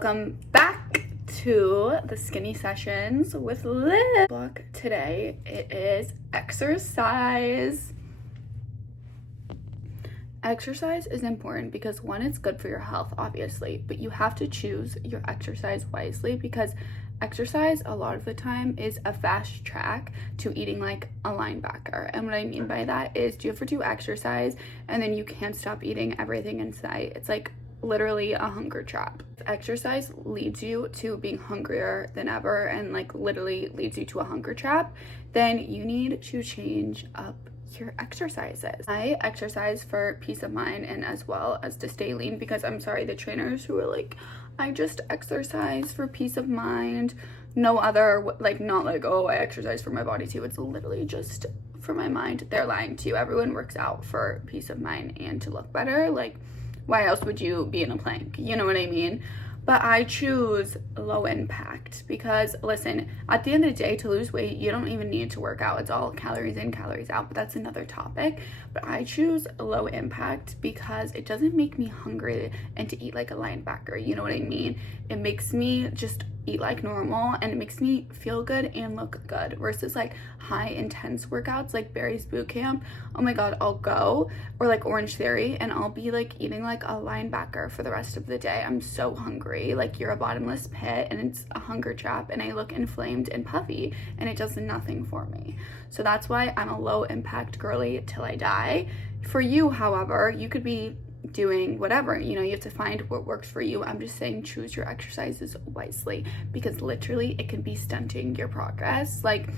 welcome back to the Skinny Sessions with Liv. Look, today it is exercise. Exercise is important because one, it's good for your health, obviously, but you have to choose your exercise wisely because exercise a lot of the time is a fast track to eating like a linebacker. And what I mean by that is, do you ever do exercise and then you can't stop eating everything in sight? It's like literally a hunger trap. If exercise leads you to being hungrier than ever and like literally leads you to a hunger trap, then you need to change up your exercises. I exercise for peace of mind and as well as to stay lean, because I'm sorry, the trainers who are like, I just exercise for peace of mind, no other, like, not like, oh, I exercise for my body too. It's literally just for my mind. They're lying to you. Everyone works out for peace of mind and to look better. Like, why else would you be in a plank? You know what I mean? But I choose low impact because, listen, at the end of the day, to lose weight, you don't even need to work out. It's all calories in, calories out, but that's another topic. But I choose low impact because it doesn't make me hungry and to eat like a linebacker. You know what I mean? It makes me just eat like normal and it makes me feel good and look good versus like high intense workouts like Barry's boot camp. Oh my god, I'll go, or like Orange Theory, and I'll be like eating like a linebacker for the rest of the day. I'm so hungry, like you're a bottomless pit and it's a hunger trap, and I look inflamed and puffy and it does nothing for me. So that's why I'm a low impact girly till I die. For you, however, you could be doing whatever, you know, you have to find what works for you. I'm just saying choose your exercises wisely because literally it can be stunting your progress. Like,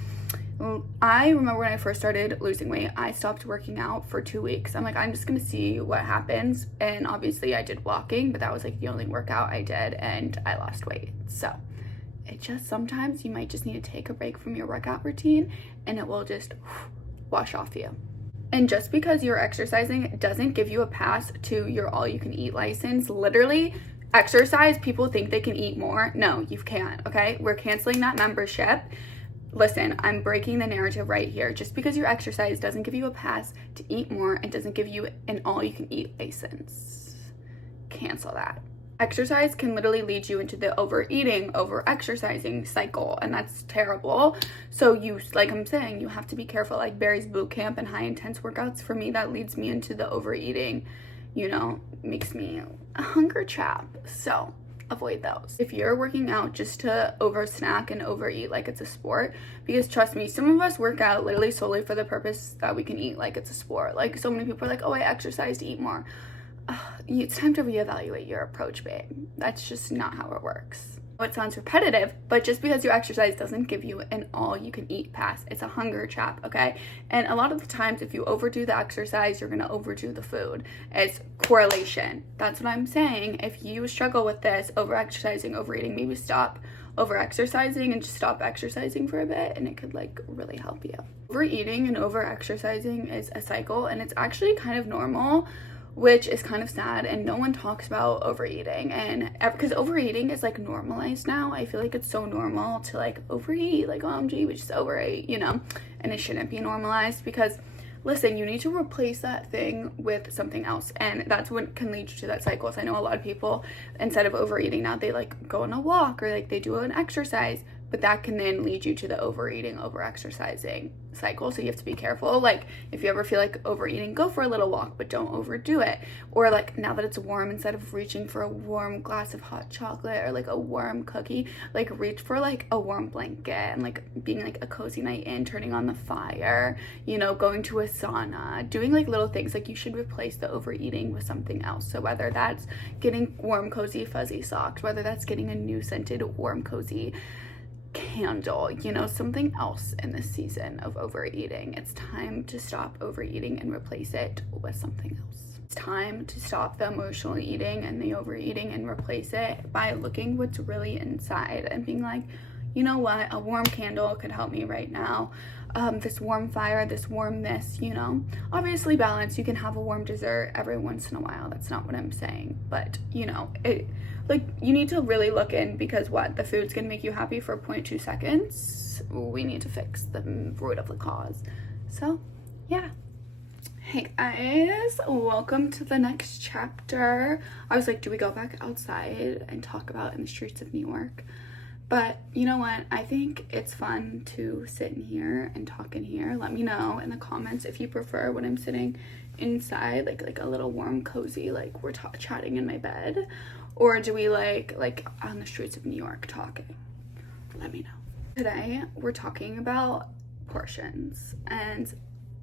I remember when I first started losing weight, I stopped working out for 2 weeks. I'm like, I'm just gonna see what happens, and obviously I did walking, but that was like the only workout I did and I lost weight. So it just, sometimes you might just need to take a break from your workout routine and it will just wash off you. And just because you're exercising doesn't give you a pass to your all-you-can-eat license. Literally, exercise, people think they can eat more. No, you can't, okay? We're canceling that membership. Listen, I'm breaking the narrative right here. Just because you exercise doesn't give you a pass to eat more and doesn't give you an all-you-can-eat license. Cancel that. Exercise can literally lead you into the overeating, over-exercising cycle, and that's terrible. So you, like I'm saying, you have to be careful. Like Barry's boot camp and high intense workouts, for me, that leads me into the overeating, you know, makes me a hunger trap. So avoid those. If you're working out just to over snack and overeat like it's a sport, because trust me, some of us work out literally solely for the purpose that we can eat like it's a sport. Like so many people are like, oh, I exercise to eat more. It's time to reevaluate your approach, babe. That's just not how it works. It sounds repetitive, but just because you exercise doesn't give you an all-you-can-eat pass. It's a hunger trap, okay? And a lot of the times, if you overdo the exercise, you're gonna overdo the food. It's correlation. That's what I'm saying. If you struggle with this, over-exercising, overeating, maybe stop over-exercising and just stop exercising for a bit, and it could like really help you. Overeating and over-exercising is a cycle, and it's actually kind of normal, which is kind of sad, and no one talks about overeating, and because overeating is like normalized now. I feel like it's so normal to like overeat, like OMG, we just overate, you know, and it shouldn't be normalized because listen, you need to replace that thing with something else, and that's what can lead you to that cycle. So I know a lot of people, instead of overeating now, they like go on a walk or like they do an exercise, but that can then lead you to the overeating, over-exercising cycle. So you have to be careful. Like if you ever feel like overeating, go for a little walk, but don't overdo it. Or like now that it's warm, instead of reaching for a warm glass of hot chocolate or like a warm cookie, like reach for like a warm blanket and like being like a cozy night in, turning on the fire, you know, going to a sauna, doing like little things. Like you should replace the overeating with something else. So whether that's getting warm, cozy, fuzzy socks, whether that's getting a new scented warm, cozy candle, you know, something else in this season of overeating. It's time to stop overeating and replace it with something else. It's time to stop the emotional eating and the overeating and replace it by looking what's really inside and being like, you know what, a warm candle could help me right now. This warm fire, this warm this, you know. Obviously balance, you can have a warm dessert every once in a while. That's not what I'm saying. But, you know, it like you need to really look in because what? The food's gonna make you happy for 0.2 seconds. We need to fix the root of the cause. So, yeah. Hey guys, welcome to the next chapter. I was like, do we go back outside and talk about in the streets of New York? But you know what? I think it's fun to sit in here and talk in here. Let me know in the comments if you prefer when I'm sitting inside, like a little warm, cozy, like we're chatting in my bed, or do we like on the streets of New York talking? Let me know. Today we're talking about portions, and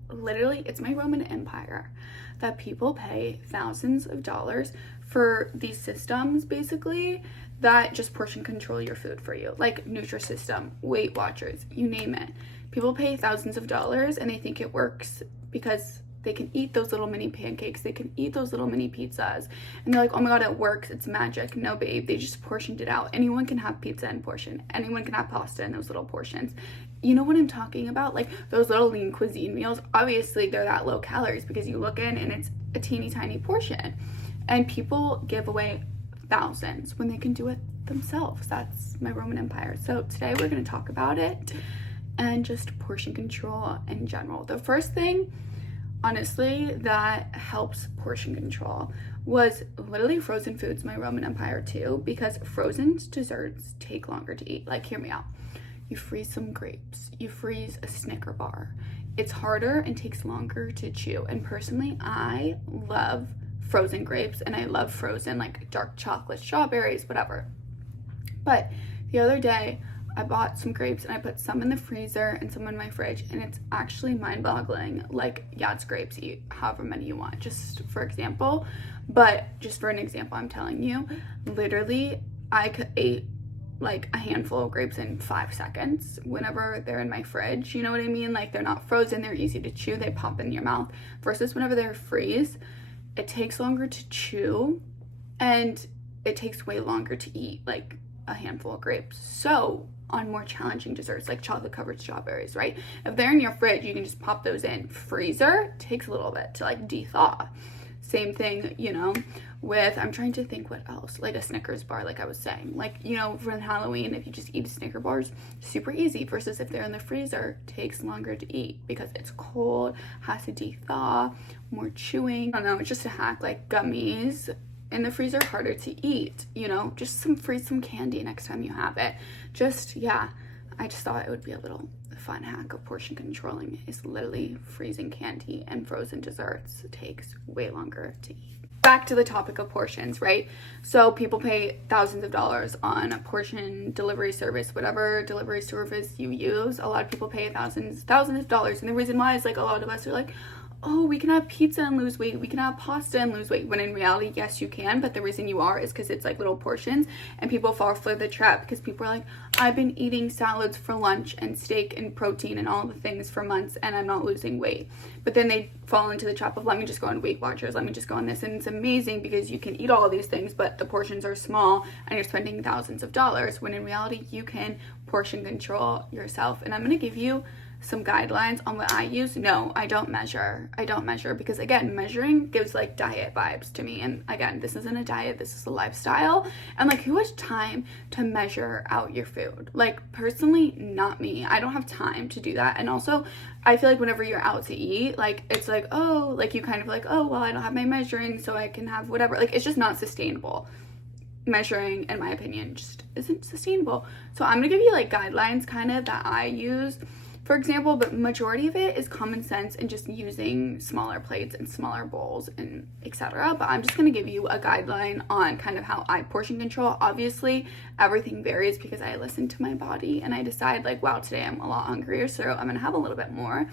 literally it's my Roman Empire that people pay thousands of dollars for these systems basically that just portion control your food for you, like Nutrisystem, Weight Watchers, you name it. People pay thousands of dollars and they think it works because they can eat those little mini pancakes, they can eat those little mini pizzas, and they're like, oh my god, it works, it's magic. No babe, they just portioned it out. Anyone can have pizza in portion, anyone can have pasta in those little portions. You know what I'm talking about? Like those little lean cuisine meals, obviously they're that low calories because you look in and it's a teeny tiny portion, and people give away thousands when they can do it themselves. That's my Roman Empire. So today we're going to talk about it and just portion control in general. The first thing, honestly, that helps portion control was literally frozen foods, my Roman Empire too, because frozen desserts take longer to eat. Like, hear me out. You freeze some grapes, you freeze a Snicker bar. It's harder and takes longer to chew. And personally, I love frozen grapes and I love frozen like dark chocolate, strawberries, whatever. But the other day, I bought some grapes and I put some in the freezer and some in my fridge, and it's actually mind-boggling. Like, yeah, it's grapes, eat however many you want, just for example. But just for an example, I'm telling you, literally, I could eat like a handful of grapes in 5 seconds whenever they're in my fridge. You know what I mean? Like, they're not frozen, they're easy to chew, they pop in your mouth. Versus whenever they're freeze, it takes longer to chew and it takes way longer to eat like a handful of grapes. So on more challenging desserts like chocolate covered strawberries, right? If they're in your fridge, you can just pop those in. Freezer takes a little bit to like de-thaw. Same thing, you know, with, I'm trying to think what else, like a Snickers bar, like I was saying, like, you know, for Halloween, if you just eat Snicker bars, super easy. Versus if they're in the freezer, takes longer to eat because it's cold, has to de-thaw, more chewing. I don't know, it's just a hack. Like gummies in the freezer, harder to eat, you know, just freeze some candy next time you have it. Just, yeah, I just thought it would be a little fun hack of portion controlling, is literally freezing candy and frozen desserts takes way longer to eat. Back to the topic of portions, right? So people pay thousands of dollars on a portion delivery service, whatever delivery service you use. A lot of people pay thousands of dollars, and the reason why is like a lot of us are like, oh, we can have pizza and lose weight, we can have pasta and lose weight, when in reality, yes, you can, but the reason you are is because it's like little portions, and people fall for the trap because people are like, I've been eating salads for lunch and steak and protein and all the things for months and I'm not losing weight. But then they fall into the trap of, let me just go on Weight Watchers, let me just go on this, and it's amazing because you can eat all these things, but the portions are small and you're spending thousands of dollars, when in reality, you can portion control yourself. And I'm going to give you some guidelines on what I use. No, I don't measure because, again, measuring gives like diet vibes to me, and again, this isn't a diet, this is a lifestyle, and like, who has time to measure out your food? Like, personally, not me. I don't have time to do that. And also, I feel like whenever you're out to eat, like, it's like, oh, like, you kind of like, oh, well, I don't have my measuring, so I can have whatever. Like, it's just not sustainable. Measuring, in my opinion, just isn't sustainable. So I'm gonna give you like guidelines kind of that I use, for example, but majority of it is common sense and just using smaller plates and smaller bowls and etc. But I'm just going to give you a guideline on kind of how I portion control. Obviously, everything varies because I listen to my body and I decide like, wow, today I'm a lot hungrier, so I'm going to have a little bit more.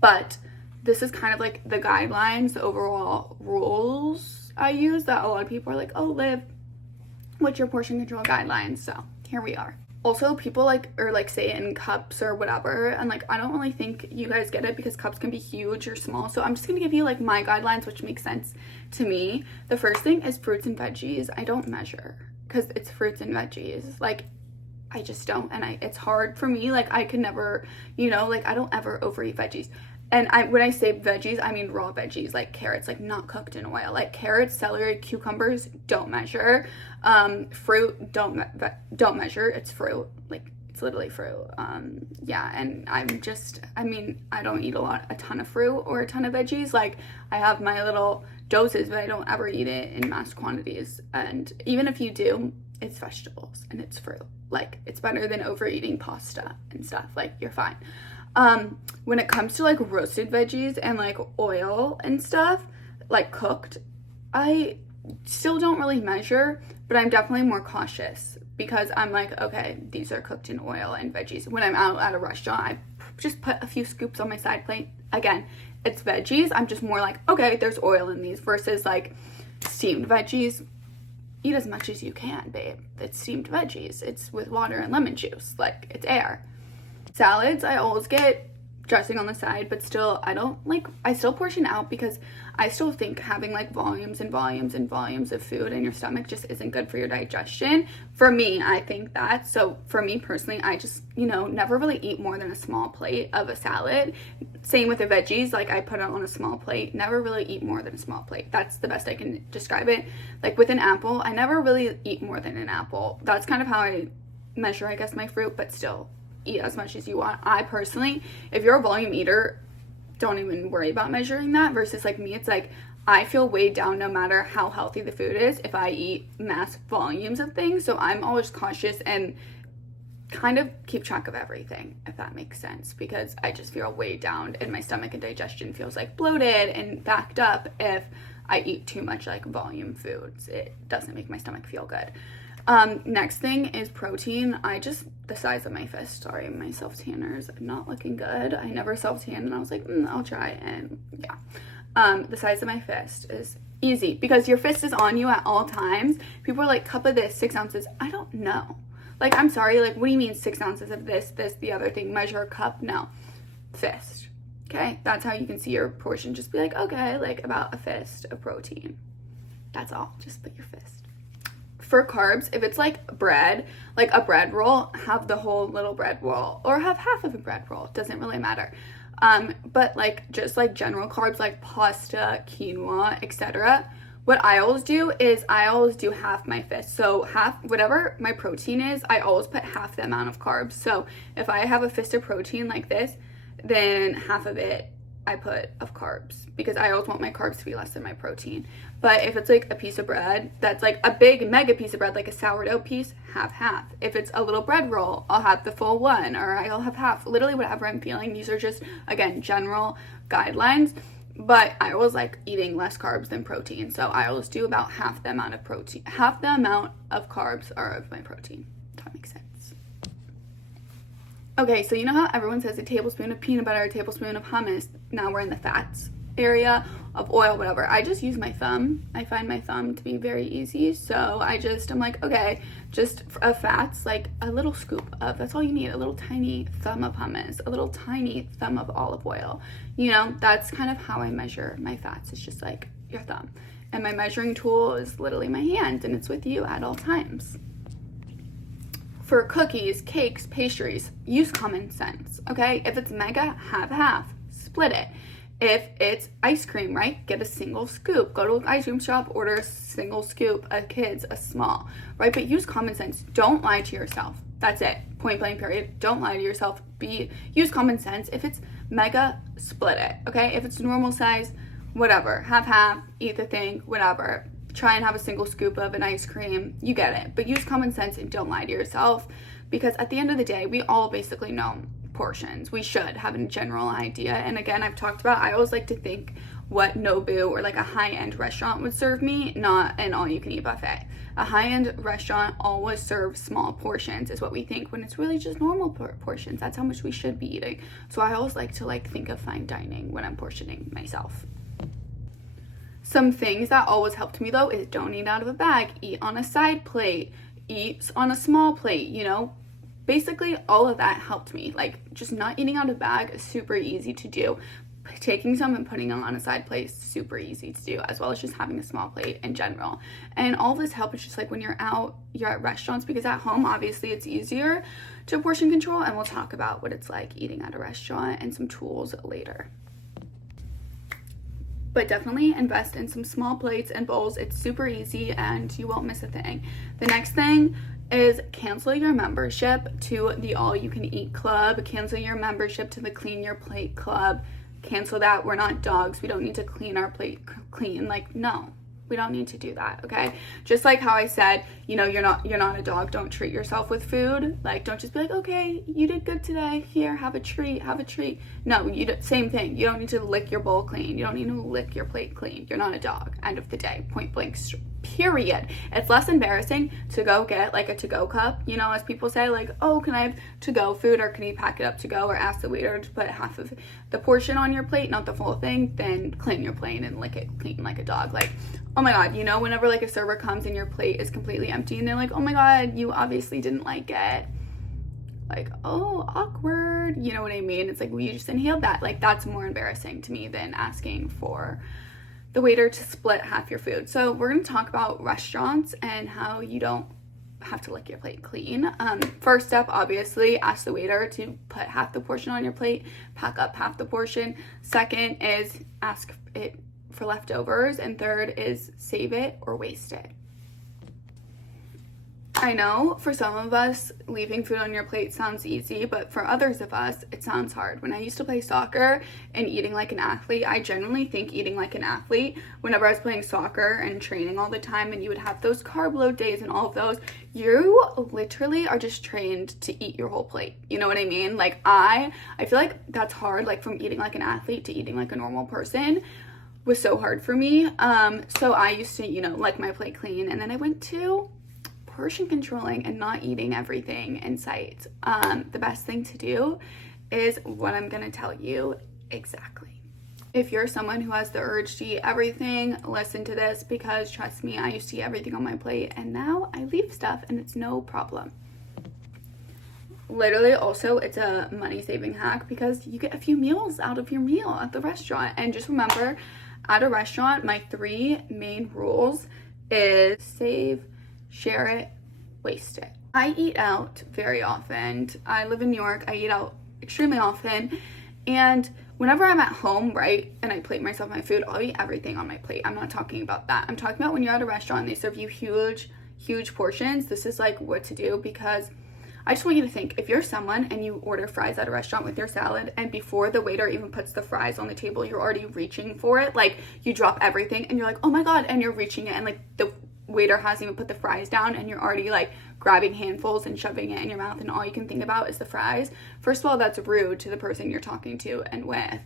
But this is kind of like the guidelines, the overall rules I use that a lot of people are like, oh, Liv, what's your portion control guidelines? So here we are. Also, people like, or like say it in cups or whatever, and like, I don't really think you guys get it because cups can be huge or small. So I'm just gonna give you like my guidelines, which makes sense to me. The first thing is fruits and veggies. I don't measure because it's fruits and veggies. Like, I just don't, and it's hard for me. Like, I could never, you know, like, I don't ever overeat veggies. And when I say veggies, I mean raw veggies, like carrots, like not cooked in oil. Like carrots, celery, cucumbers, don't measure. Fruit, don't measure. It's fruit. Like, It's literally fruit. Yeah, and I don't eat a ton of fruit or a ton of veggies. Like, I have my little doses, but I don't ever eat it in mass quantities. And even if you do, it's vegetables and it's fruit. Like, it's better than overeating pasta and stuff. Like, you're fine. When it comes to like roasted veggies and like oil and stuff, like cooked, I still don't really measure, but I'm definitely more cautious because I'm like, okay, these are cooked in oil and veggies. When I'm out at a restaurant, I just put a few scoops on my side plate. Again, it's veggies. I'm just more like, okay, there's oil in these, versus like steamed veggies. Eat as much as you can, babe. It's steamed veggies. It's with water and lemon juice. Like, it's air. Salads, I always get dressing on the side, but still, I still portion out because I still think having like volumes and volumes and volumes of food in your stomach just isn't good for your digestion. For me, I think that. So for me personally, I just, never really eat more than a small plate of a salad. Same with the veggies, like I put it on a small plate, never really eat more than a small plate. That's the best I can describe it. Like with an apple, I never really eat more than an apple. That's kind of how I measure, I guess, my fruit, but still eat as much as you want. I personally, if you're a volume eater, don't even worry about measuring that, versus like me, it's like I feel weighed down no matter how healthy the food is if I eat mass volumes of things. So I'm always cautious and kind of keep track of everything, if that makes sense, because I just feel weighed down and my stomach and digestion feels like bloated and backed up if I eat too much like volume foods. It doesn't make my stomach feel good. Next thing is protein. The size of my fist, sorry, my self-tanner's not looking good. I never self-tan and I was like, I'll try, and yeah. The size of my fist is easy because your fist is on you at all times. People are like, cup of this, 6 ounces. I don't know. Like, I'm sorry, like, what do you mean 6 ounces of this, the other thing? Measure a cup? No. Fist. Okay? That's how you can see your portion. Just be like, okay, like about a fist of protein. That's all. Just put your fist. For carbs, if it's like bread, like a bread roll, have the whole little bread roll or have half of a bread roll. It doesn't really matter. But like just like general carbs like pasta, quinoa, etc. What I always do is I always do half my fist. So half, whatever my protein is, I always put half the amount of carbs. So if I have a fist of protein like this, then half of it I put of carbs, because I always want my carbs to be less than my protein. But if it's like a piece of bread that's like a big mega piece of bread, like a sourdough piece, have half. If it's a little bread roll, I'll have the full one, or I'll have half. Literally whatever I'm feeling. These are just, again, general guidelines, but I always like eating less carbs than protein, so I always do about half the amount of protein. Half the amount of carbs are of my protein. If that makes sense. Okay, so you know how everyone says a tablespoon of peanut butter, a tablespoon of hummus. Now we're in the fats area of oil, whatever. I just use my thumb. I find my thumb to be very easy. So I'm like, okay, just of fats, like a little scoop of, that's all you need, a little tiny thumb of hummus, a little tiny thumb of olive oil. That's kind of how I measure my fats. It's just like your thumb. And my measuring tool is literally my hand, and it's with you at all times. For cookies, cakes, pastries, use common sense, okay? If it's mega, have half, split it. If it's ice cream, right, get a single scoop. Go to an ice cream shop, order a single scoop. A kid's a small, right? But use common sense. Don't lie to yourself. That's it. Point blank period. Don't lie to yourself. Use common sense. If it's mega, split it, okay? If it's normal size, whatever. Have half, eat the thing, whatever. Try and have a single scoop of an ice cream. You get it. But use common sense and don't lie to yourself, because at the end of the day, we all basically know portions. We should have a general idea. And again, I've talked about, I always like to think what Nobu or like a high-end restaurant would serve me, not an all-you-can-eat buffet. A high-end restaurant always serves small portions is what we think, when it's really just normal portions. That's how much we should be eating. So I always like to think of fine dining when I'm portioning myself. Some things that always helped me though is don't eat out of a bag, eat on a side plate, eat on a small plate, Basically, all of that helped me. Like, just not eating out of a bag is super easy to do. Taking some and putting it on a side plate is super easy to do, as well as just having a small plate in general. And all this help is just like when you're out, you're at restaurants, because at home, obviously, it's easier to portion control. And we'll talk about what it's like eating at a restaurant and some tools later. But definitely invest in some small plates and bowls. It's super easy and you won't miss a thing. The next thing is cancel your membership to the all you can eat club, cancel your membership to the clean your plate club, cancel that. We're not dogs, we don't need to clean our plate clean. Like, no, we don't need to do that, okay? Just like how I said, you know, you're not a dog, don't treat yourself with food. Like, don't just be like, okay, you did good today, here, have a treat. No, same thing. You don't need to lick your bowl clean, you don't need to lick your plate clean. You're not a dog, end of the day, point blank, period. It's less embarrassing to go get like a to-go cup, you know, as people say, like, oh, can I have to-go food, or can you pack it up to go, or ask the waiter to put half of the portion on your plate, not the full thing, then clean your plate and lick it clean like a dog. Like, oh my god, you know, whenever like a server comes and your plate is completely empty and they're like, oh my god, you obviously didn't like it, like, oh, awkward, you know what I mean? It's like, well, you just inhaled that. Like, that's more embarrassing to me than asking for the waiter to split half your food. So we're going to talk about restaurants and how you don't have to lick your plate clean. First step, obviously, ask the waiter to put half the portion on your plate, pack up half the portion. Second is ask it for leftovers, and third is save it or waste it. I know for some of us, leaving food on your plate sounds easy, but for others of us, it sounds hard. When I used to play soccer and eating like an athlete, I genuinely think eating like an athlete, whenever I was playing soccer and training all the time, and you would have those carb load days and all of those, you literally are just trained to eat your whole plate. You know what I mean? Like, I feel like that's hard, like from eating like an athlete to eating like a normal person was so hard for me. So I used to, you know, like my plate clean, and then I went to portion controlling and not eating everything in sight. The best thing to do is what I'm gonna tell you exactly. If you're someone who has the urge to eat everything, listen to this, because trust me, I used to eat everything on my plate and now I leave stuff and it's no problem. Literally, also, it's a money saving hack because you get a few meals out of your meal at the restaurant. And just remember, at a restaurant, my 3 main rules is save, share it, waste it. I eat out very often. I live in New York. I eat out extremely often. And whenever I'm at home, right, and I plate myself my food, I'll eat everything on my plate. I'm not talking about that. I'm talking about when you're at a restaurant and they serve you huge portions. This is like what to do, because I just want you to think, if you're someone and you order fries at a restaurant with your salad, and before the waiter even puts the fries on the table, you're already reaching for it. Like, you drop everything and you're like, oh my god, and you're reaching it, and like the waiter hasn't even put the fries down and you're already like grabbing handfuls and shoving it in your mouth, and all you can think about is the fries. First of all, that's rude to the person you're talking to and with.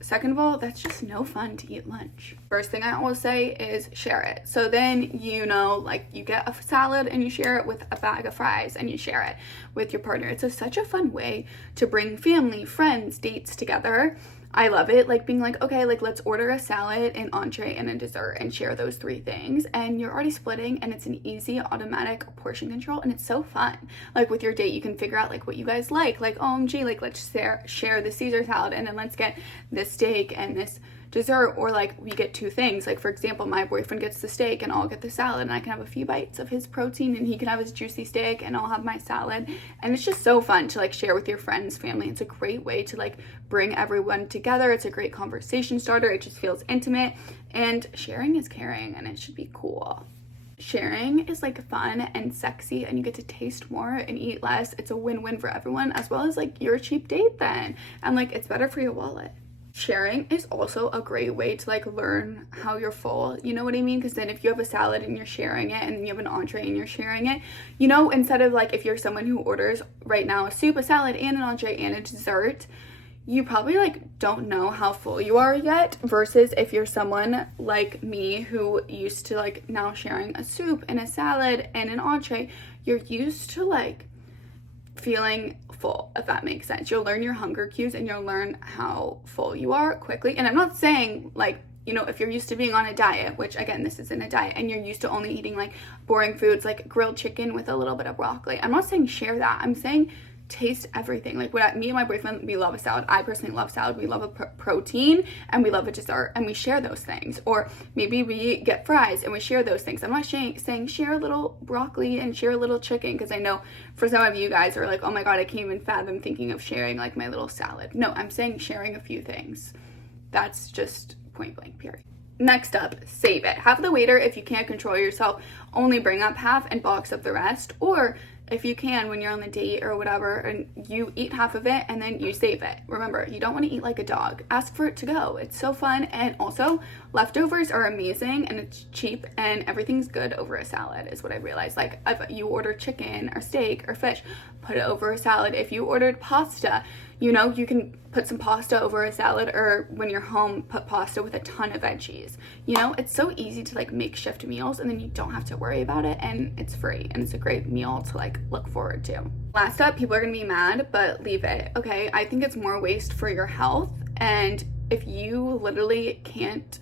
Second of all, that's just no fun to eat lunch. First thing I always say is share it. So then, you know, like, you get a salad and you share it with a bag of fries and you share it with your partner. It's such a fun way to bring family, friends, dates together. I love it, like being like, okay, like, let's order a salad, an entree, and a dessert and share those 3 things, and you're already splitting, and it's an easy automatic portion control, and it's so fun. Like, with your date, you can figure out like what you guys like OMG, like, let's share the Caesar salad, and then let's get this steak and this dessert, or like we get 2 things. Like, for example, my boyfriend gets the steak and I'll get the salad, and I can have a few bites of his protein and he can have his juicy steak and I'll have my salad. And it's just so fun to like share with your friends, family. It's a great way to like bring everyone together. It's a great conversation starter. It just feels intimate, and sharing is caring, and it should be cool. Sharing is like fun and sexy, and you get to taste more and eat less. It's a win-win for everyone, as well as like you're a cheap date then, and like it's better for your wallet. Sharing is also a great way to like learn how you're full, you know what I mean? Because then if you have a salad and you're sharing it, and you have an entree and you're sharing it, you know, instead of like, if you're someone who orders right now a soup, a salad, and an entree and a dessert, you probably like don't know how full you are yet, versus if you're someone like me who used to like now sharing a soup and a salad and an entree, you're used to like feeling full, if that makes sense. You'll learn your hunger cues and you'll learn how full you are quickly. And I'm not saying like, you know, if you're used to being on a diet, which again, this isn't a diet, and you're used to only eating like boring foods like grilled chicken with a little bit of broccoli, I'm not saying share that. I'm saying taste everything. Like, me and my boyfriend, we love a salad. I personally love salad. We love a protein, and we love a dessert, and we share those things. Or maybe we get fries and we share those things. I'm not saying share a little broccoli and share a little chicken, because I know for some of you guys are like, oh my god, I can't even fathom thinking of sharing like my little salad. No, I'm saying sharing a few things. That's just point blank, period. Next up, save it. Have the waiter, if you can't control yourself, only bring up half and box up the rest. Or if you can, when you're on the date or whatever, and you eat half of it and then you save it. Remember, you don't want to eat like a dog. Ask for it to go. It's so fun. And also, leftovers are amazing and it's cheap and everything's good over a salad is what I realized. Like, if you order chicken or steak or fish, put it over a salad. If you ordered pasta, you know, you can put some pasta over a salad, or when you're home, put pasta with a ton of veggies. You know, it's so easy to like makeshift meals and then you don't have to worry about it, and it's free and it's a great meal to like look forward to. Last up, people are gonna be mad, but leave it, okay? I think it's more waste for your health, and if you literally can't,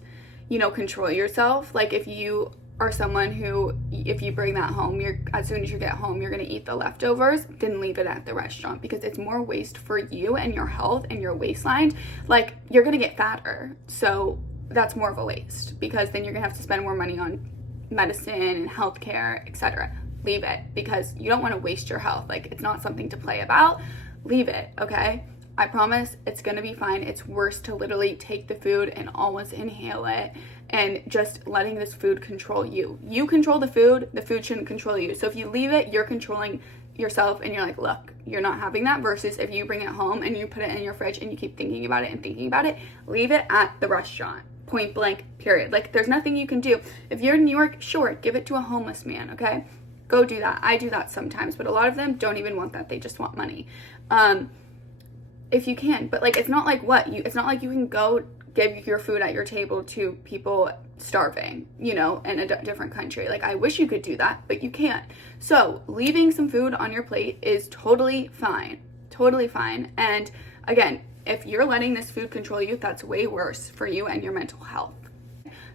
you know, control yourself, like if you are someone who, if you bring that home, as soon as you get home, you're gonna eat the leftovers, then leave it at the restaurant, because it's more waste for you and your health and your waistline. Like, you're gonna get fatter, so that's more of a waste, because then you're gonna have to spend more money on medicine and healthcare, etc. Leave it, because you don't want to waste your health. Like, it's not something to play about. Leave it, okay? I promise it's gonna be fine. It's worse to literally take the food and almost inhale it and just letting this food control you. You control the food shouldn't control you. So if you leave it, you're controlling yourself, and you're like, look, you're not having that. Versus if you bring it home and you put it in your fridge and you keep thinking about it and thinking about it, leave it at the restaurant. Point blank, period. Like, there's nothing you can do. If you're in New York, sure, give it to a homeless man, okay? Go do that. I do that sometimes, but a lot of them don't even want that. They just want money. If you can, but like, it's not like it's not like you can go give your food at your table to people starving, you know, in a different country. Like, I wish you could do that, but you can't. So leaving some food on your plate is totally fine. Totally fine. And again, if you're letting this food control you, that's way worse for you and your mental health.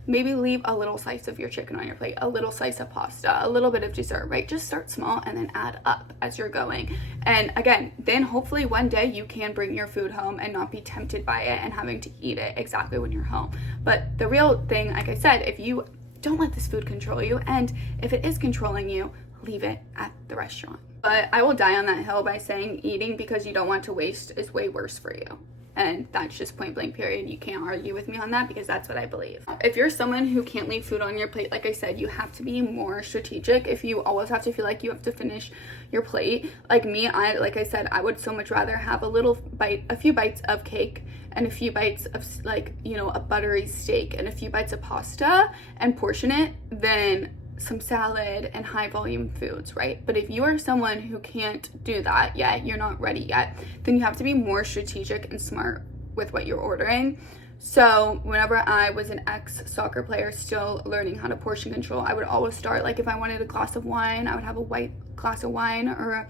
Maybe leave a little slice of your chicken on your plate, a little slice of pasta, a little bit of dessert, right? Just start small and then add up as you're going. And again, then hopefully one day you can bring your food home and not be tempted by it and having to eat it exactly when you're home. But the real thing, like I said, if you don't let this food control you, and if it is controlling you, leave it at the restaurant. But I will die on that hill by saying eating because you don't want to waste is way worse for you. And that's just point blank, period. You can't argue with me on that, because that's what I believe. If you're someone who can't leave food on your plate, like I said, you have to be more strategic. If you always have to feel like you have to finish your plate, like me, like I said, I would so much rather have a few bites of cake and a few bites of, like, you know, a buttery steak and a few bites of pasta and portion it than some salad and high volume foods, right? But if you are someone who can't do that yet, you're not ready yet, then you have to be more strategic and smart with what you're ordering. So whenever I was an ex-soccer player still learning how to portion control, I would always start, like, if I wanted a glass of wine, I would have a white glass of wine or a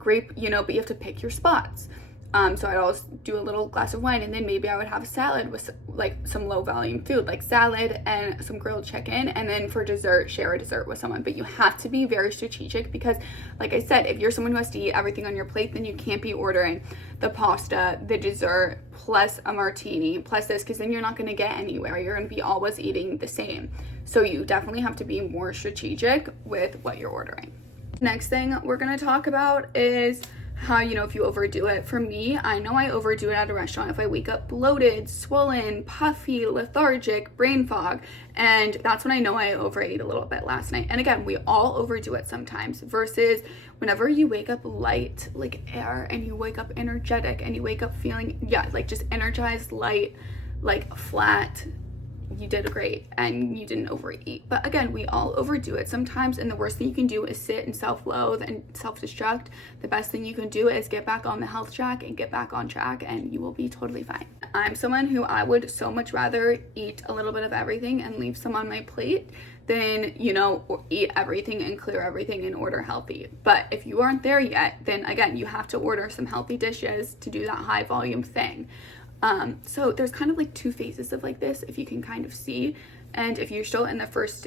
grape, you know, but you have to pick your spots. So I'd always do a little glass of wine, and then maybe I would have a salad with like some low volume food, like salad and some grilled chicken, and then for dessert, share a dessert with someone. But you have to be very strategic, because like I said, if you're someone who has to eat everything on your plate, then you can't be ordering the pasta, the dessert, plus a martini, plus this, because then you're not going to get anywhere. You're going to be always eating the same. So you definitely have to be more strategic with what you're ordering. Next thing we're going to talk about is how, you know, if you overdo it. For me, I know I overdo it at a restaurant if I wake up bloated, swollen, puffy, lethargic, brain fog, and that's when I know I overate a little bit last night. And again, we all overdo it sometimes, versus whenever you wake up light like air and you wake up energetic and you wake up feeling, like just energized, light, like flat, you did great and you didn't overeat. But again, we all overdo it sometimes, and the worst thing you can do is sit and self-loathe and self-destruct. The best thing you can do is get back on the health track and get back on track, and you will be totally fine. I'm someone who I would so much rather eat a little bit of everything and leave some on my plate than, you know, eat everything and clear everything and order healthy. But if you aren't there yet, then again, you have to order some healthy dishes to do that high volume thing. So there's kind of like two phases of like this, if you can kind of see. And if you're still in the first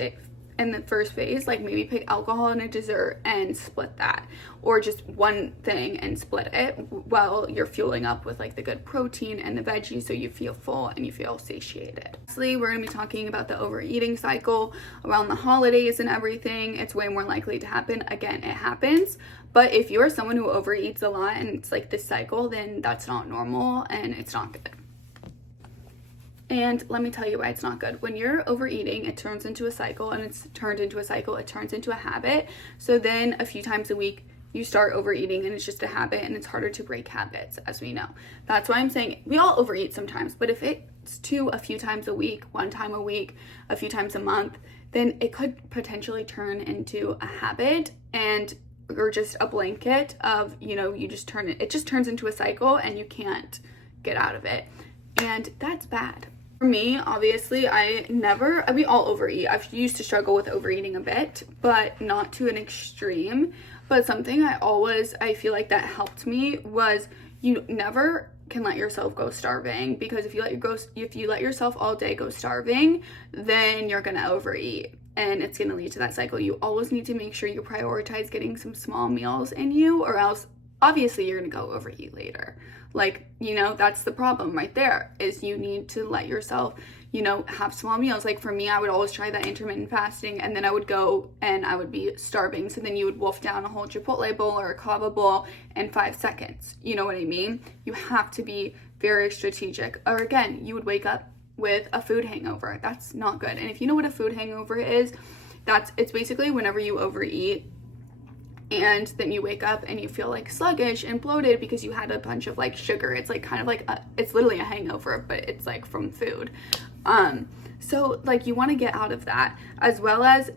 phase, like maybe pick alcohol and a dessert and split that, or just one thing and split it while you're fueling up with like the good protein and the veggies, so you feel full and you feel satiated. Lastly, we're going to be talking about the overeating cycle around the holidays and everything. It's way more likely to happen. Again, it happens. But if you're someone who overeats a lot and it's like this cycle, then that's not normal and it's not good. And let me tell you why it's not good. When you're overeating, it turns into a cycle, and it's turned into a cycle, it turns into a habit. So then a few times a week, you start overeating, and it's just a habit, and it's harder to break habits, as we know. That's why I'm saying we all overeat sometimes, but if it's a few times a week, one time a week, a few times a month, then it could potentially turn into a habit, or just a blanket of, you just it just turns into a cycle, and you can't get out of it. And that's bad. For me, obviously, we all overeat. I used to struggle with overeating a bit, but not to an extreme. But something I feel like that helped me was you never can let yourself go starving, because if you let yourself all day go starving, then you're gonna overeat, and it's gonna lead to that cycle. You always need to make sure you prioritize getting some small meals in you, or else obviously you're gonna go overeat later. Like, that's the problem right there, is you need to let yourself, have small meals. Like for me, I would always try that intermittent fasting, and then I would go and I would be starving. So then you would wolf down a whole Chipotle bowl or a Cava bowl in 5 seconds. You know what I mean? You have to be very strategic. Or again, you would wake up with a food hangover. That's not good. And if you know what a food hangover is, it's basically whenever you overeat, and then you wake up and you feel like sluggish and bloated because you had a bunch of like sugar. It's like kind of like it's literally a hangover, but it's like from food. So like you want to get out of that, as well as,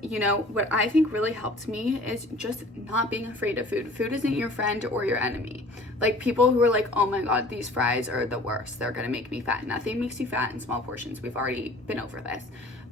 what I think really helped me is just not being afraid of food. Food isn't your friend or your enemy. Like people who are like, oh my God, these fries are the worst, they're gonna make me fat. Nothing makes you fat in small portions. We've already been over this.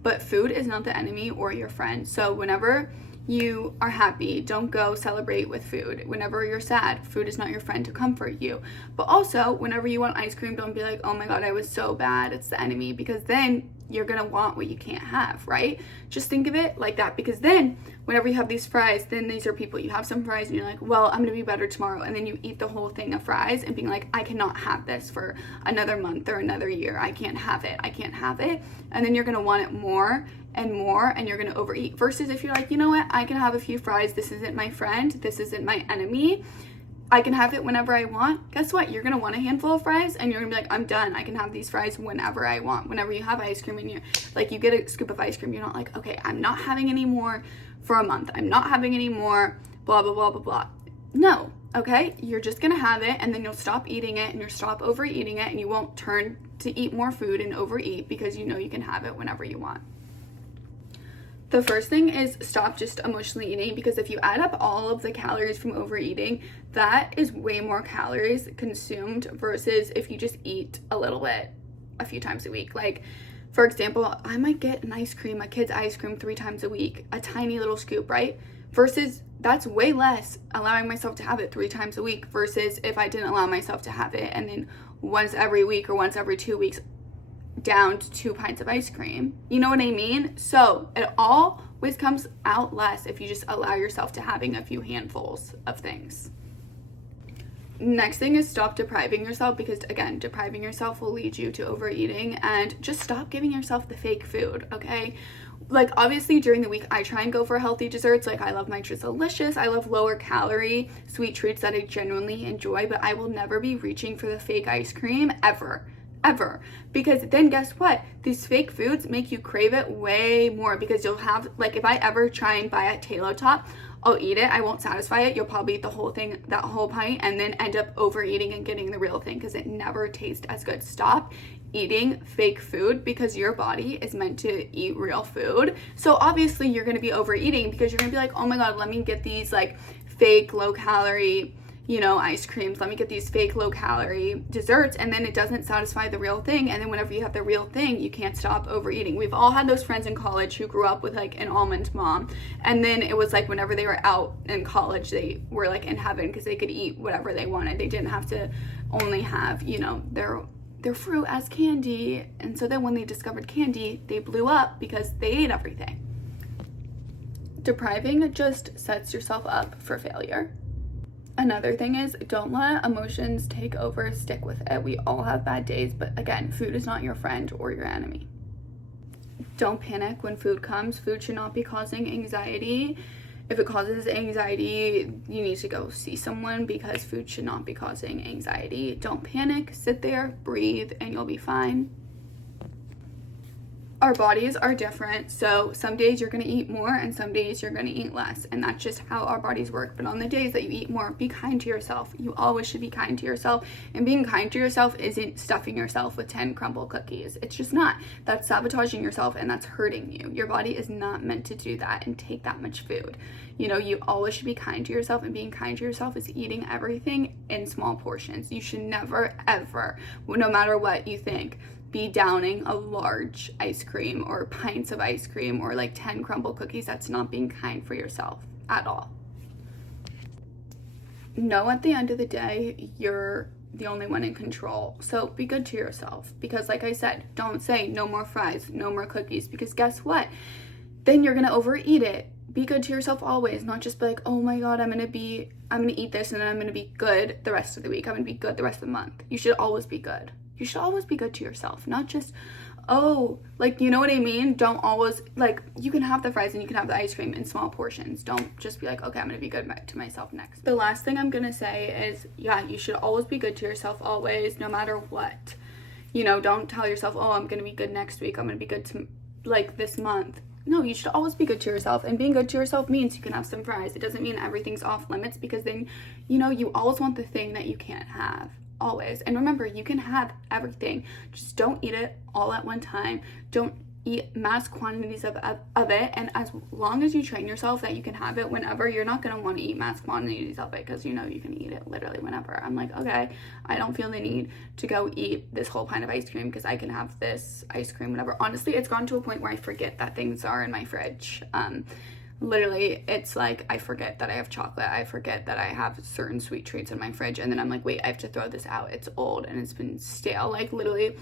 But food is not the enemy or your friend. So whenever you are happy, don't go celebrate with food. Whenever you're sad, food is not your friend to comfort you. But also, whenever you want ice cream, don't be like, oh my God, I was so bad, it's the enemy, because then you're gonna want what you can't have, right? Just think of it like that, because then whenever you have these fries, then these are people, you have some fries and you're like, well, I'm gonna be better tomorrow, and then you eat the whole thing of fries and being like, I cannot have this for another month or another year, I can't have it, and then you're gonna want it more and more, and you're gonna overeat. Versus if you're like, you know what, I can have a few fries, this isn't my friend, this isn't my enemy, I can have it whenever I want. Guess what? You're gonna want a handful of fries, and you're gonna be like, I'm done. I can have these fries whenever I want. Whenever you have ice cream and you're like, you get a scoop of ice cream, you're not like, okay, I'm not having any more for a month. I'm not having any more, blah, blah, blah, blah, blah. No, okay? You're just gonna have it, and then you'll stop eating it, and you'll stop overeating it, and you won't turn to eat more food and overeat, because you know you can have it whenever you want. The first thing is stop just emotionally eating, because if you add up all of the calories from overeating, that is way more calories consumed versus if you just eat a little bit a few times a week. Like, for example, I might get an ice cream, a kid's ice cream 3 times a week, a tiny little scoop, right? Versus that's way less allowing myself to have it 3 times a week versus if I didn't allow myself to have it, and then once every week or once every 2 weeks, down to 2 pints of ice cream. You know what I mean? So it always comes out less if you just allow yourself to having a few handfuls of things. Next thing is stop depriving yourself, because again, depriving yourself will lead you to overeating, and just stop giving yourself the fake food, okay? Like obviously during the week I try and go for healthy desserts. Like I love my Delicious, I love lower calorie sweet treats that I genuinely enjoy, but I will never be reaching for the fake ice cream ever, because then guess what, these fake foods make you crave it way more, because you'll have, like, if I ever try and buy a Talo Top, I'll eat it, I won't satisfy it, you'll probably eat the whole thing, that whole pint, and then end up overeating and getting the real thing, because it never tastes as good. Stop eating fake food, because your body is meant to eat real food. So obviously you're going to be overeating, because you're going to be like, oh my God, let me get these like fake low calorie ice creams, let me get these fake low calorie desserts, and then it doesn't satisfy the real thing, and then whenever you have the real thing, you can't stop overeating. We've all had those friends in college who grew up with like an almond mom, and then it was like whenever they were out in college, they were like in heaven because they could eat whatever they wanted. They didn't have to only have their fruit as candy, and so then when they discovered candy, they blew up because they ate everything. Depriving just sets yourself up for failure. Another thing is, don't let emotions take over, stick with it. We all have bad days, but again, food is not your friend or your enemy. Don't panic when food comes. Food should not be causing anxiety. If it causes anxiety, you need to go see someone, because food should not be causing anxiety. Don't panic, sit there, breathe, and you'll be fine. our bodies are different, so some days you're going to eat more and some days you're going to eat less, and that's just how our bodies work. But on the days that you eat more, be kind to yourself. You always should be kind to yourself, and being kind to yourself isn't stuffing yourself with 10 crumble cookies. It's just not. That's sabotaging yourself, and that's hurting you. Your body is not meant to do that and take that much food. You know, you always should be kind to yourself, and being kind to yourself is eating everything in small portions. You should never, ever, no matter what you think, be downing a large ice cream or pints of ice cream or like 10 crumble cookies. That's not being kind for yourself at all. Know at the end of the day, you're the only one in control. So be good to yourself, because like I said, don't say no more fries, no more cookies, because guess what? Then you're going to overeat it. Be good to yourself always, not just be like, oh my God, I'm going to eat this and then I'm going to be good the rest of the week. I'm going to be good the rest of the month. You should always be good. You should always be good to yourself, not just, oh, like, you know what I mean? Don't always, like, you can have the fries and you can have the ice cream in small portions. Don't just be like, okay, I'm going to be good to myself next. The last thing I'm going to say is, yeah, you should always be good to yourself, always, no matter what. You know, don't tell yourself, oh, I'm going to be good next week. I'm going to be good to, like, this month. No, you should always be good to yourself, and being good to yourself means you can have some fries. It doesn't mean everything's off limits, because then, you know, you always want the thing that you can't have. Always. And remember, you can have everything, just don't eat it all at one time. Don't eat mass quantities of it, and as long as you train yourself that you can have it whenever, you're not going to want to eat mass quantities of it, because you know you can eat it literally whenever. I'm like, okay, I don't feel the need to go eat this whole pint of ice cream because I can have this ice cream whenever. Honestly, it's gone to a point where I forget that things are in my fridge. Literally, it's like I forget that I have chocolate. I forget that I have certain sweet treats in my fridge, and then I'm like, wait, I have to throw this out. It's old and it's been stale. Like, literally,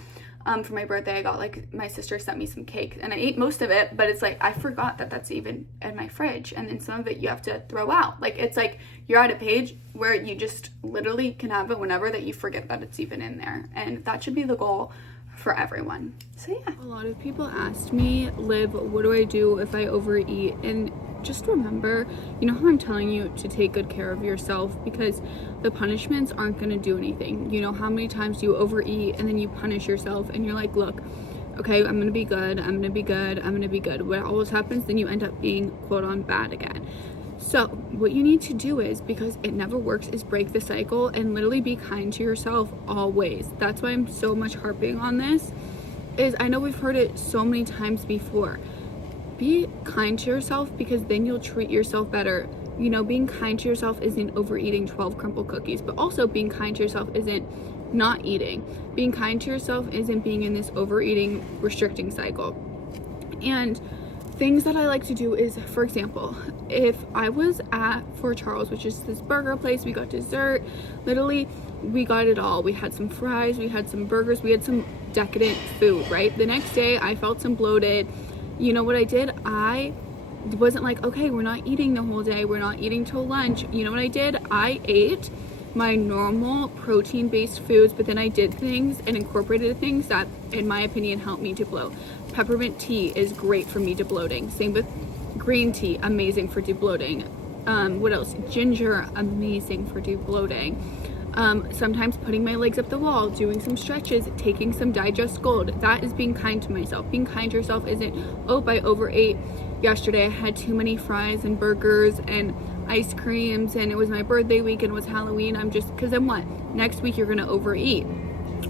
for my birthday, I got, like, my sister sent me some cake, and I ate most of it, but it's like I forgot that that's even in my fridge, and then some of it you have to throw out. Like, it's like you're at a page where you just literally can have it whenever, that you forget that it's even in there, and that should be the goal for everyone. So yeah, a lot of people asked me, Liv, what do I do if I overeat? And just remember, you know how I'm telling you to take good care of yourself, because the punishments aren't going to do anything. You know how many times you overeat and then you punish yourself and you're like, look, okay, I'm going to be good, I'm going to be good, I'm going to be good. What always happens, then you end up being quote on bad again. So what you need to do is, because it never works, is break the cycle and literally be kind to yourself always. That's why I'm so much harping on this, is I know we've heard it so many times before. Be kind to yourself, because then you'll treat yourself better. You know, being kind to yourself isn't overeating 12 crumble cookies, but also being kind to yourself isn't not eating. Being kind to yourself isn't being in this overeating, restricting cycle. And things that I like to do is, for example, if I was at Fort Charles, which is this burger place, we got dessert, literally we got it all. We had some fries, we had some burgers, we had some decadent food, right? The next day I felt some bloated. You know what I did? I wasn't like, okay, we're not eating the whole day, we're not eating till lunch. You know what I did? I ate my normal protein-based foods, but then I did things and incorporated things that, in my opinion, helped me to bloat. Peppermint tea is great for me debloating. Same with green tea, amazing for debloating. What else? Ginger, amazing for debloating. Sometimes putting my legs up the wall, doing some stretches, taking some Digest Gold. That is being kind to myself. Being kind to yourself isn't, oh, I overate yesterday, I had too many fries and burgers and ice creams, and it was my birthday week and it was Halloween. I'm just, because then what? Next week you're gonna overeat,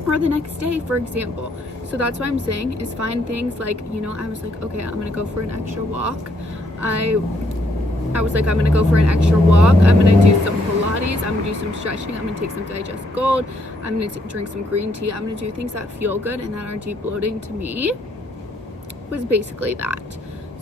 or the next day, for example. So that's what I'm saying, is find things like, you know, I was like, okay, I'm gonna go for an extra walk. I was like, I'm gonna go for an extra walk, I'm gonna do some Pilates, I'm gonna do some stretching, I'm gonna take some Digest Gold, I'm gonna drink some green tea, I'm gonna do things that feel good and that are debloating to me. Was basically that.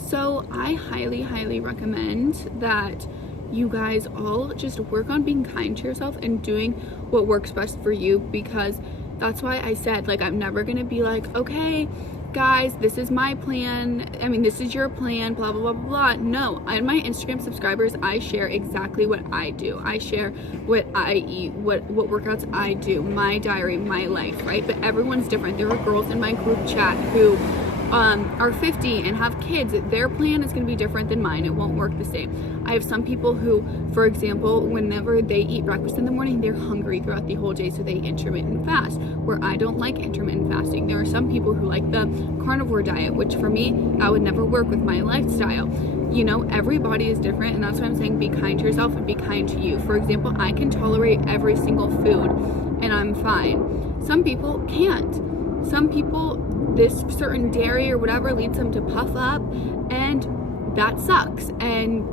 So I highly, highly recommend that you guys all just work on being kind to yourself and doing what works best for you, because that's why I said, like, I'm never gonna be like, okay guys, this is my plan, I mean, this is your plan, blah blah blah blah. No, on my Instagram subscribers, I share exactly what I do. I share what I eat, what workouts I do, my diary, my life, right? But everyone's different. There are girls in my group chat who are 50 and have kids, their plan is going to be different than mine. It won't work the same. I have some people who, for example, whenever they eat breakfast in the morning, they're hungry throughout the whole day, so they intermittent fast, where I don't like intermittent fasting. There are some people who like the carnivore diet, which for me, that would never work with my lifestyle. You know, everybody is different, and that's why I'm saying be kind to yourself and be kind to you. For example, I can tolerate every single food and I'm fine. Some people can't. Some people, this certain dairy or whatever leads them to puff up, and that sucks. And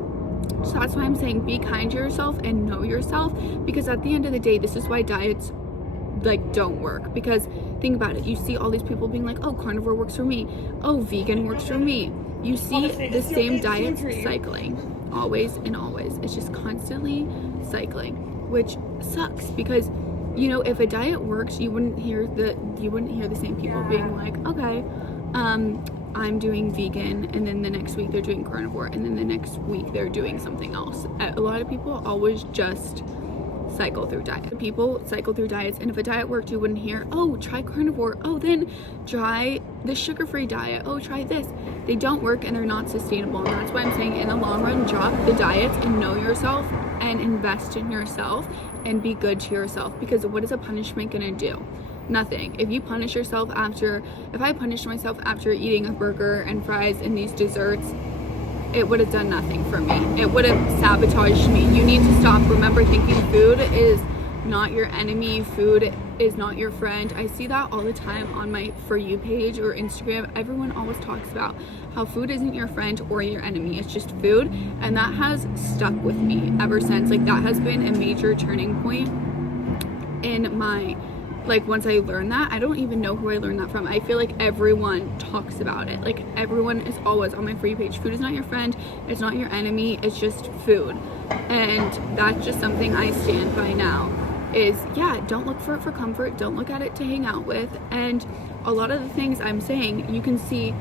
so that's why I'm saying be kind to yourself and know yourself, because at the end of the day, this is why diets like don't work. Because think about it, you see all these people being like, oh, carnivore works for me, oh, vegan works for me. You see the same diets cycling always and always. It's just constantly cycling, which sucks, because you know, if a diet works, you wouldn't hear the same people being like, okay, I'm doing vegan, and then the next week they're doing carnivore, and then the next week they're doing something else. A lot of people always just cycle through diet. People cycle through diets, and if a diet worked, you wouldn't hear, oh, try carnivore, oh, then try the sugar-free diet, oh, try this. They don't work, and they're not sustainable. And that's why I'm saying, in the long run, drop the diets and know yourself and invest in yourself and be good to yourself. Because what is a punishment gonna do? Nothing. If I punish myself after eating a burger and fries and these desserts, it would have done nothing for me. It would have sabotaged me. You need to stop. Remember, thinking food is not your enemy. Food is not your friend. I see that all the time on my For You page or Instagram. Everyone always talks about how food isn't your friend or your enemy. It's just food. And that has stuck with me ever since. Like, that has been a major turning point in my, like, once I learned that, I don't even know who I learned that from. I feel like everyone talks about it. Like, everyone is always on my For You page. Food is not your friend. It's not your enemy. It's just food. And that's just something I stand by now. Is, yeah, don't look for it for comfort. Don't look at it to hang out with. And a lot of the things I'm saying, you can see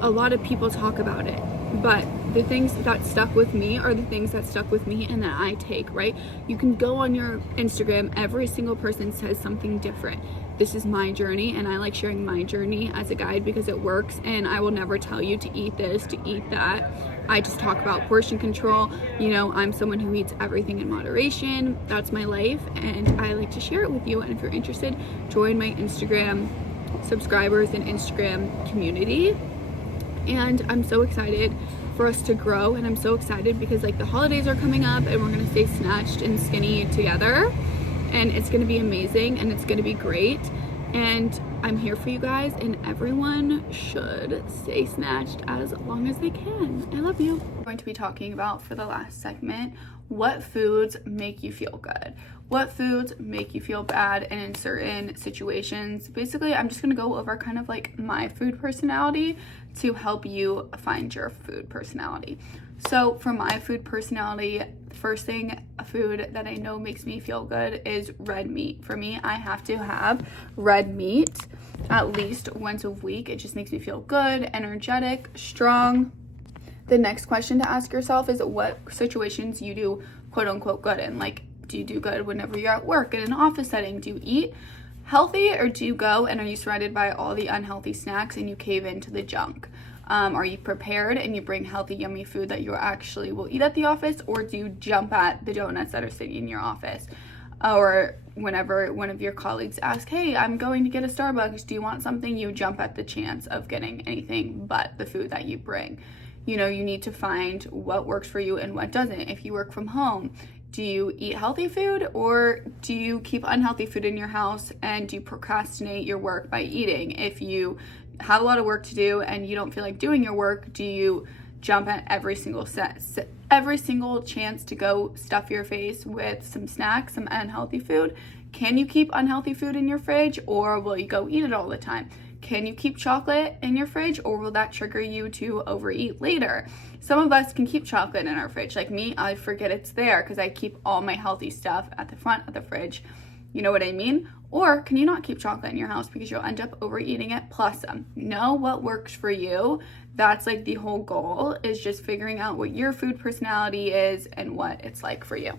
a lot of people talk about it. But the things that stuck with me are the things that stuck with me and that I take, right? You can go on your Instagram, every single person says something different. This is my journey, and I like sharing my journey as a guide because it works, and I will never tell you to eat this, to eat that. I just talk about portion control. You know, I'm someone who eats everything in moderation. That's my life, and I like to share it with you. And if you're interested, join my Instagram subscribers and Instagram community. And I'm so excited for us to grow, and I'm so excited because, like, the holidays are coming up and we're gonna stay snatched and skinny together, and it's gonna be amazing and it's gonna be great. And I'm here for you guys, and everyone should stay snatched as long as they can. I love you. I'm going to be talking about, for the last segment, what foods make you feel good, what foods make you feel bad, and in certain situations. Basically, I'm just gonna go over kind of like my food personality to help you find your food personality. So for my food personality, the first thing, a food that I know makes me feel good is red meat. For me, I have to have red meat at least once a week. It just makes me feel good, energetic, strong. The next question to ask yourself is what situations you do quote unquote good in. Like, do you do good whenever you're at work, in an office setting? Do you eat healthy, or do you go and are you surrounded by all the unhealthy snacks and you cave into the junk? Are you prepared and you bring healthy, yummy food that you actually will eat at the office, or do you jump at the donuts that are sitting in your office? Or whenever one of your colleagues asks, hey, I'm going to get a Starbucks, do you want something? You jump at the chance of getting anything but the food that you bring. You know, you need to find what works for you and what doesn't. If you work from home, do you eat healthy food, or do you keep unhealthy food in your house, and do you procrastinate your work by eating? If you have a lot of work to do and you don't feel like doing your work, do you jump at every single chance to go stuff your face with some snacks, some unhealthy food? Can you keep unhealthy food in your fridge, or will you go eat it all the time? Can you keep chocolate in your fridge, or will that trigger you to overeat later? Some of us can keep chocolate in our fridge. Like me, I forget it's there because I keep all my healthy stuff at the front of the fridge. You know what I mean? Or can you not keep chocolate in your house because you'll end up overeating it plus some? Know what works for you. That's like the whole goal, is just figuring out what your food personality is and what it's like for you.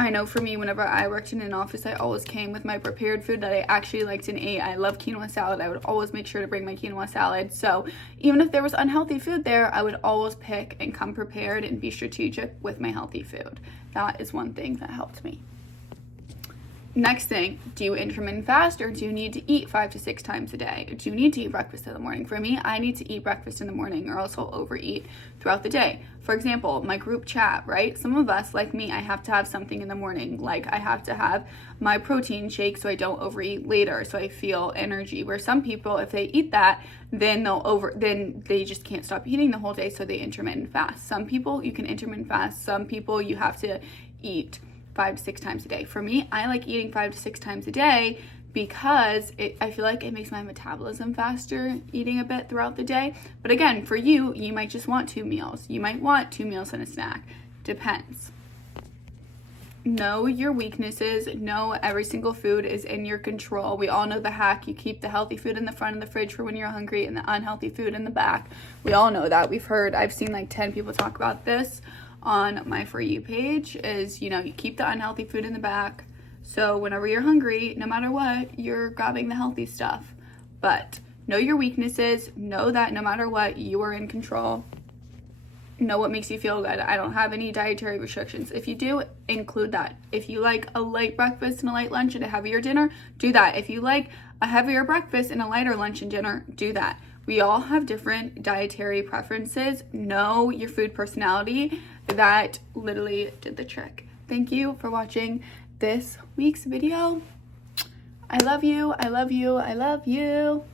I know for me, whenever I worked in an office, I always came with my prepared food that I actually liked and ate. I love quinoa salad. I would always make sure to bring my quinoa salad. So even if there was unhealthy food there, I would always pick and come prepared and be strategic with my healthy food. That is one thing that helped me. Next thing, do you intermittent fast, or do you need to eat 5 to 6 times a day? Do you need to eat breakfast in the morning? For me, I need to eat breakfast in the morning or else I'll overeat throughout the day. For example, my group chat, right? Some of us, like me, I have to have something in the morning. Like I have to have my protein shake so I don't overeat later, so I feel energy. Where some people, if they eat that, then they just can't stop eating the whole day, so they intermittent fast. Some people, you can intermittent fast. Some people, you have to eat 5 to 6 times a day. For me, I like eating 5 to 6 times a day because I feel like it makes my metabolism faster eating a bit throughout the day. But again, for you, you might just want 2 meals. You might want 2 meals and a snack. Depends. Know your weaknesses. Know every single food is in your control. We all know the hack. You keep the healthy food in the front of the fridge for when you're hungry and the unhealthy food in the back. We all know that. I've seen like 10 people talk about this on my For You page, is, you keep the unhealthy food in the back, so whenever you're hungry, no matter what, you're grabbing the healthy stuff. But know your weaknesses. Know that no matter what, you are in control. Know what makes you feel good. I don't have any dietary restrictions. If you do, include that. If you like a light breakfast and a light lunch and a heavier dinner, do that. If you like a heavier breakfast and a lighter lunch and dinner, do that. We all have different dietary preferences. Know your food personality. That literally did the trick. Thank you for watching this week's video. I love you. I love you. I love you.